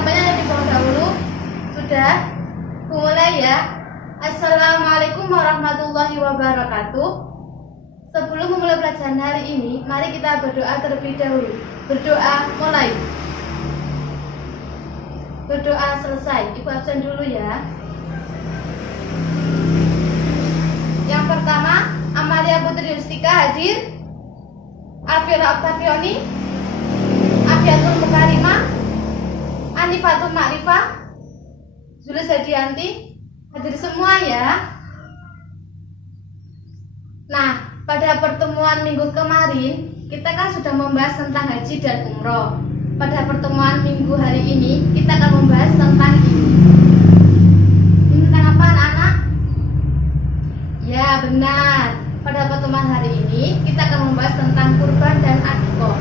Pertanyaannya lebih dahulu sudah mulai ya. Assalamualaikum warahmatullahi wabarakatuh. Sebelum memulai pelajaran hari ini, mari kita berdoa terlebih dahulu. Berdoa mulai. Berdoa selesai. Ibu absen dulu ya. Yang pertama, Amalia Putri Yustika hadir. Alvira Octavioni, Afiatul Mukarimah, Anifatul Ma'rifah, Zulis Hadianti, hadir semua ya. Nah, pada pertemuan minggu kemarin kita kan sudah membahas tentang haji dan umroh. Pada pertemuan minggu hari ini kita akan membahas tentang ini. Ini tentang apa anak-anak? Ya benar. Pada pertemuan hari ini kita akan membahas tentang kurban dan akikah.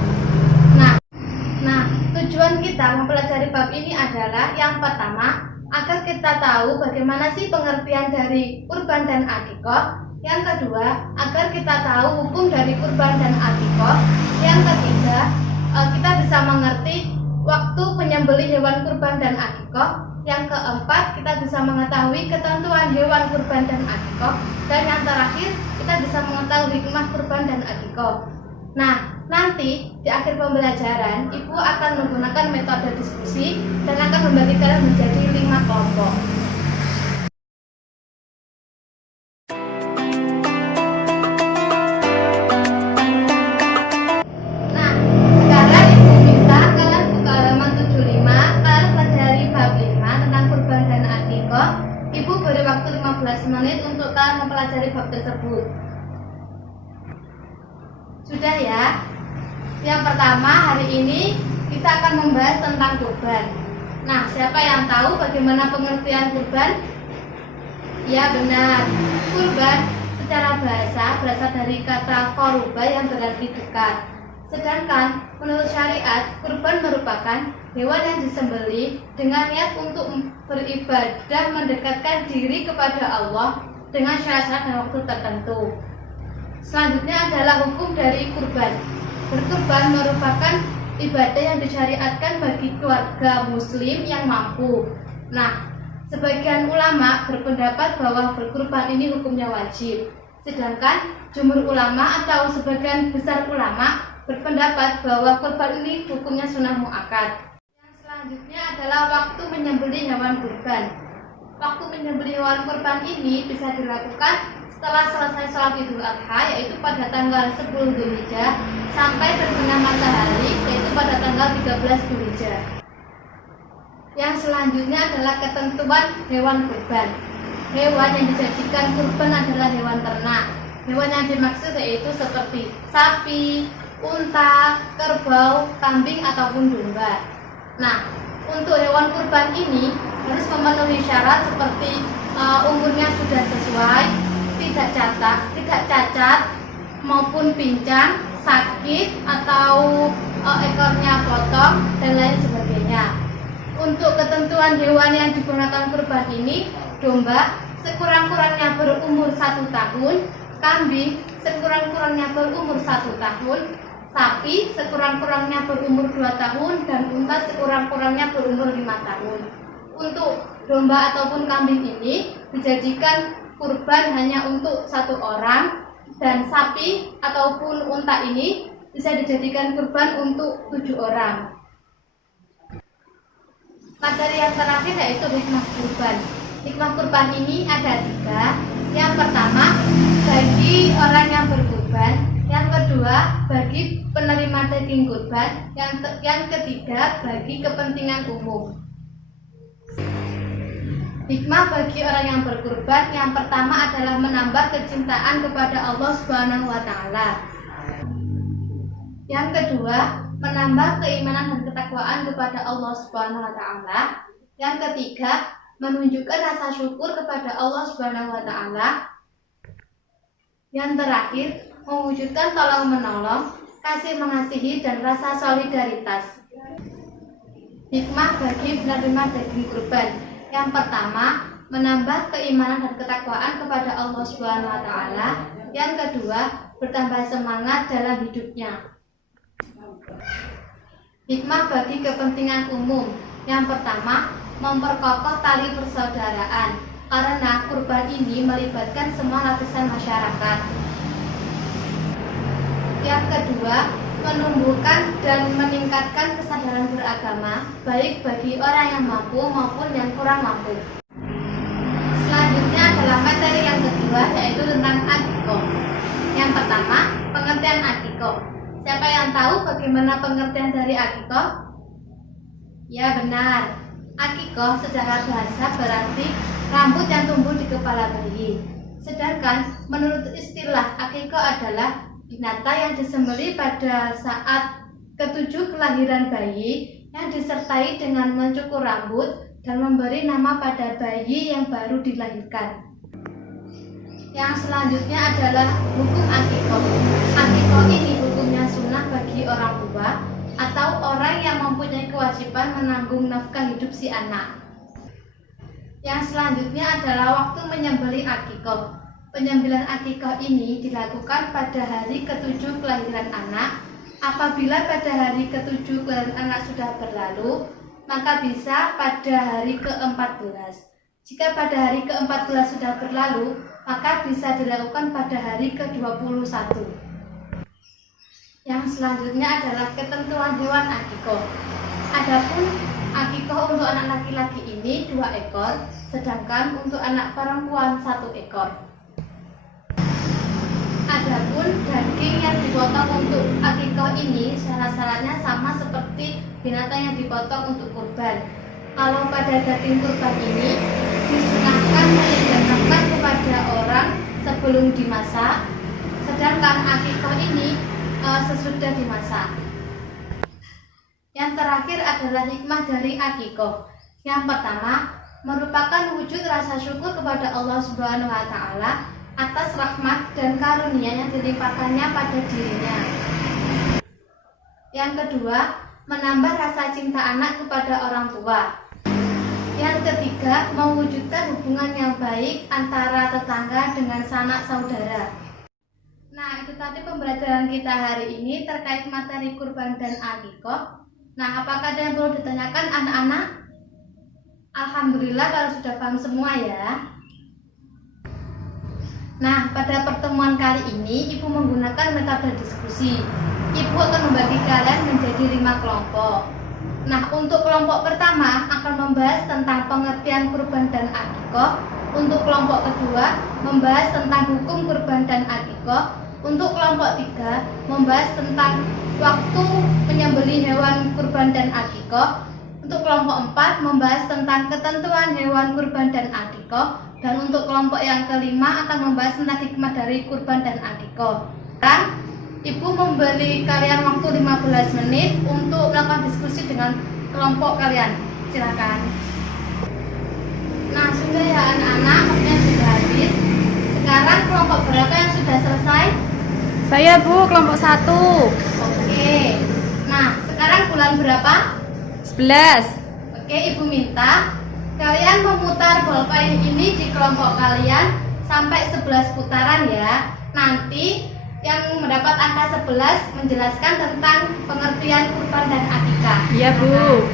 Nah, tujuan kita mempelajari bab ini adalah yang pertama, agar kita tahu bagaimana sih pengertian dari kurban dan akikah. Yang kedua, agar kita tahu hukum dari kurban dan akikah. Yang ketiga, kita bisa mengerti waktu penyembelih hewan kurban dan akikah. Yang keempat, kita bisa mengetahui ketentuan hewan kurban dan akikah. Dan yang terakhir, kita bisa mengetahui hikmah kurban dan akikah. Nah, nanti di akhir pembelajaran, Ibu akan menggunakan metode diskusi dan akan membagi kalian menjadi 5 kelompok. Nah, sekarang Ibu minta kalian buka halaman 75, kalian pelajari bab 5 tentang kurban dan akikah. Ibu beri waktu 15 menit untuk kalian mempelajari bab tersebut. Sudah ya? Yang pertama, hari ini kita akan membahas tentang kurban. Nah, siapa yang tahu bagaimana pengertian kurban? Ya benar, kurban secara bahasa berasal dari kata koruba yang berarti dekat. Sedangkan menurut syariat, kurban merupakan hewan yang disembelih dengan niat untuk beribadah mendekatkan diri kepada Allah dengan syarat-syarat dan waktu tertentu. Selanjutnya adalah hukum dari kurban. Berkurban merupakan ibadah yang disyariatkan bagi keluarga muslim yang mampu. Nah, sebagian ulama berpendapat bahwa berkurban ini hukumnya wajib. Sedangkan jumhur ulama atau sebagian besar ulama berpendapat bahwa kurban ini hukumnya sunnah muakkad. Yang selanjutnya adalah waktu menyembelih hewan kurban. Waktu menyembelih hewan kurban ini bisa dilakukan setelah selesai sholat Idul Adha, yaitu pada tanggal 10 Dzulhijjah sampai terbenam matahari, yaitu pada tanggal 13 Dzulhijjah. Yang selanjutnya adalah ketentuan hewan kurban. Hewan yang dijadikan kurban adalah hewan ternak. Hewan yang dimaksud yaitu seperti sapi, unta, kerbau, kambing ataupun domba. Nah, untuk hewan kurban ini harus memenuhi syarat seperti umurnya sudah sesuai, tidak cacat maupun pincang, sakit atau ekornya potong dan lain sebagainya. Untuk ketentuan hewan yang digunakan kurban ini, domba sekurang-kurangnya berumur 1 tahun, kambing sekurang-kurangnya berumur 1 tahun, sapi sekurang-kurangnya berumur 2 tahun, dan unta sekurang-kurangnya berumur 5 tahun. Untuk domba ataupun kambing ini dijadikan kurban hanya untuk 1 orang, dan sapi ataupun unta ini bisa dijadikan kurban untuk 7 orang. Materi yang terakhir yaitu hikmah kurban. Hikmah kurban ini ada 3. Yang pertama, bagi orang yang berkurban. Yang kedua, bagi penerima daging kurban. Yang ketiga, bagi kepentingan umum. Hikmah bagi orang yang berkurban yang pertama adalah menambah kecintaan kepada Allah Subhanahu wa taala. Yang kedua, menambah keimanan dan ketakwaan kepada Allah Subhanahu wa taala. Yang ketiga, menunjukkan rasa syukur kepada Allah Subhanahu wa taala. Yang terakhir, mewujudkan tolong-menolong, kasih mengasihi dan rasa solidaritas. Hikmah bagi penerima daging kurban. Yang pertama, menambah keimanan dan ketakwaan kepada Allah Subhanahu wa taala. Yang kedua, bertambah semangat dalam hidupnya. Hikmah bagi kepentingan umum. Yang pertama, memperkokoh tali persaudaraan, karena kurban ini melibatkan semua lapisan masyarakat. Yang kedua, menumbuhkan dan meningkatkan kesadaran beragama, baik bagi orang yang mampu maupun yang kurang mampu. Selanjutnya adalah materi yang kedua, yaitu tentang akikoh. Yang pertama, pengertian akikoh. Siapa yang tahu bagaimana pengertian dari akikoh? Ya benar, akikoh secara bahasa berarti rambut yang tumbuh di kepala bayi. Sedangkan menurut istilah akikoh adalah binatang yang disembelih pada saat ketujuh kelahiran bayi, yang disertai dengan mencukur rambut dan memberi nama pada bayi yang baru dilahirkan. Yang selanjutnya adalah hukum akikoh. Akikoh ini hukumnya sunnah bagi orang tua atau orang yang mempunyai kewajiban menanggung nafkah hidup si anak. Yang selanjutnya adalah waktu menyembelih akikoh. Penyembelihan akikoh ini dilakukan pada hari ketujuh kelahiran anak. Apabila pada hari ketujuh kelahiran anak sudah berlalu, maka bisa pada hari ke-14. Jika pada hari ke-14 sudah berlalu, maka bisa dilakukan pada hari ke-21. Yang selanjutnya adalah ketentuan hewan akikoh. Adapun akikoh untuk anak laki-laki ini 2 ekor, sedangkan untuk anak perempuan 1 ekor. Adapun daging yang dipotong untuk akikoh ini syarat-syaratnya sama seperti binatang yang dipotong untuk kurban. Kalau pada daging kurban ini disunahkan menyediakan kepada orang sebelum dimasak, sedangkan akikoh ini sesudah dimasak. Yang terakhir adalah hikmah dari akikoh. Yang pertama, merupakan wujud rasa syukur kepada Allah Subhanahu wa Ta'ala atas rahmat dan karunia yang dilimpahkannya pada dirinya. Yang kedua, menambah rasa cinta anak kepada orang tua. Yang ketiga, mewujudkan hubungan yang baik antara tetangga dengan sanak saudara. Nah, itu tadi pembelajaran kita hari ini terkait materi kurban dan akikoh. Nah, apakah ada yang perlu ditanyakan anak-anak? Alhamdulillah kalau sudah paham semua ya. Nah, pada pertemuan kali ini Ibu menggunakan metode diskusi. Ibu akan membagi kalian menjadi 5 kelompok. Nah, untuk kelompok pertama akan membahas tentang pengertian kurban dan akikoh. Untuk kelompok kedua membahas tentang hukum kurban dan akikoh. Untuk kelompok 3 membahas tentang waktu menyembelih hewan kurban dan akikoh. Untuk kelompok 4 membahas tentang ketentuan hewan kurban dan akikoh. Dan untuk kelompok yang kelima akan membahas tentang hikmah dari kurban dan akikoh. Sekarang Ibu memberi kalian waktu 15 menit untuk melakukan diskusi dengan kelompok kalian. Silakan. Nah, sudah ya anak-anak, waktunya sudah habis. Sekarang kelompok berapa yang sudah selesai? Saya Bu, kelompok 1. Oke. Nah, sekarang bulan berapa? 11. Oke, Ibu minta kalian memutar bolpen ini di kelompok kalian sampai 11 putaran ya. Nanti yang mendapat angka 11 menjelaskan tentang pengertian kurban dan akikah. Iya Bu.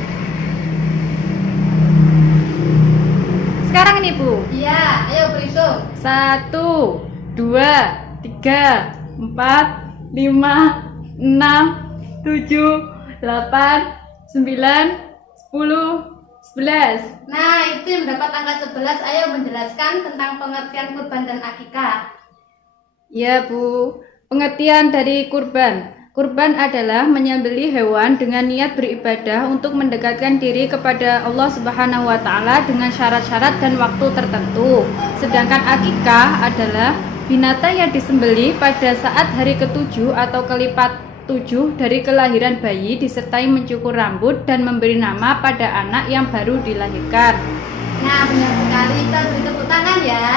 Sekarang ini Bu. Iya, ayo berhitung. 1, 2, 3, 4, 5, 6, 7, 8, 9, 10, 11. Nah, itu yang mendapat angka 11. Ayo menjelaskan tentang pengertian kurban dan akikah. Ya Bu. Pengertian dari kurban. Kurban adalah menyembelih hewan dengan niat beribadah untuk mendekatkan diri kepada Allah Subhanahu wa Ta'ala dengan syarat-syarat dan waktu tertentu. Sedangkan akikah adalah binatang yang disembelih pada saat hari ke-7 atau kelipat 7 dari kelahiran bayi disertai mencukur rambut dan memberi nama pada anak yang baru dilahirkan. Nah, benar sekali. Kita beri tepuk tangan ya.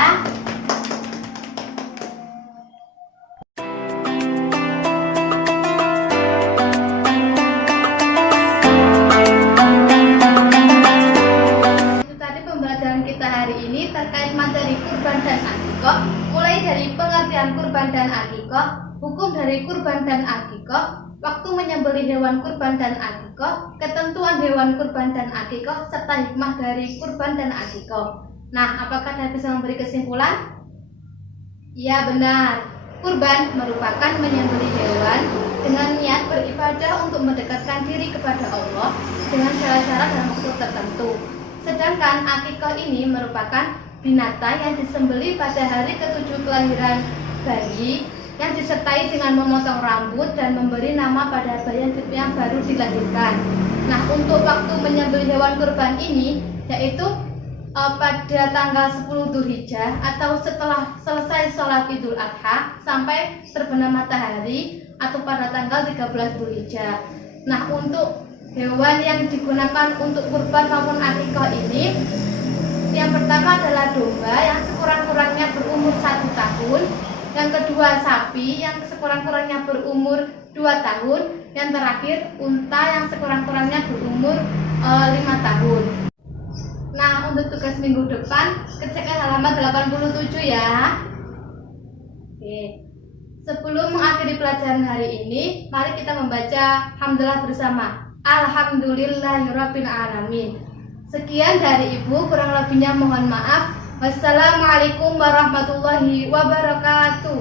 Itu tadi pembelajaran kita hari ini terkait materi kurban dan akikah, mulai dari pengertian kurban dan akikah, hukum dari kurban dan akikah, waktu menyembelih hewan kurban dan akikah, ketentuan hewan kurban dan akikah, serta hikmah dari kurban dan akikah. Nah, apakah Anda bisa memberi kesimpulan? Ya, benar. Kurban merupakan menyembelih hewan dengan niat beribadah untuk mendekatkan diri kepada Allah dengan cara-cara dan waktu tertentu. Sedangkan akikah ini merupakan binatang yang disembelih pada hari ke-7 kelahiran bayi, yang disertai dengan memotong rambut dan memberi nama pada bayi yang baru dilahirkan. Nah, untuk waktu menyembelih hewan kurban ini yaitu pada tanggal 10 Dzulhijjah atau setelah selesai sholat Idul Adha sampai terbenam matahari atau pada tanggal 13 Dzulhijjah. Nah, untuk hewan yang digunakan untuk kurban maupun akikah ini, yang pertama adalah domba yang sekurang-kurangnya berumur 1 tahun, yang kedua sapi yang sekurang-kurangnya berumur 2 tahun, yang terakhir unta yang sekurang-kurangnya berumur 5 tahun. Nah, untuk tugas minggu depan, kerjakan halaman 87 ya. Oke. Sebelum mengakhiri pelajaran hari ini, mari kita membaca hamdalah bersama. Alhamdulillahirabbil alamin. Sekian dari Ibu, kurang lebihnya mohon maaf. Wassalamualaikum warahmatullahi wabarakatuh.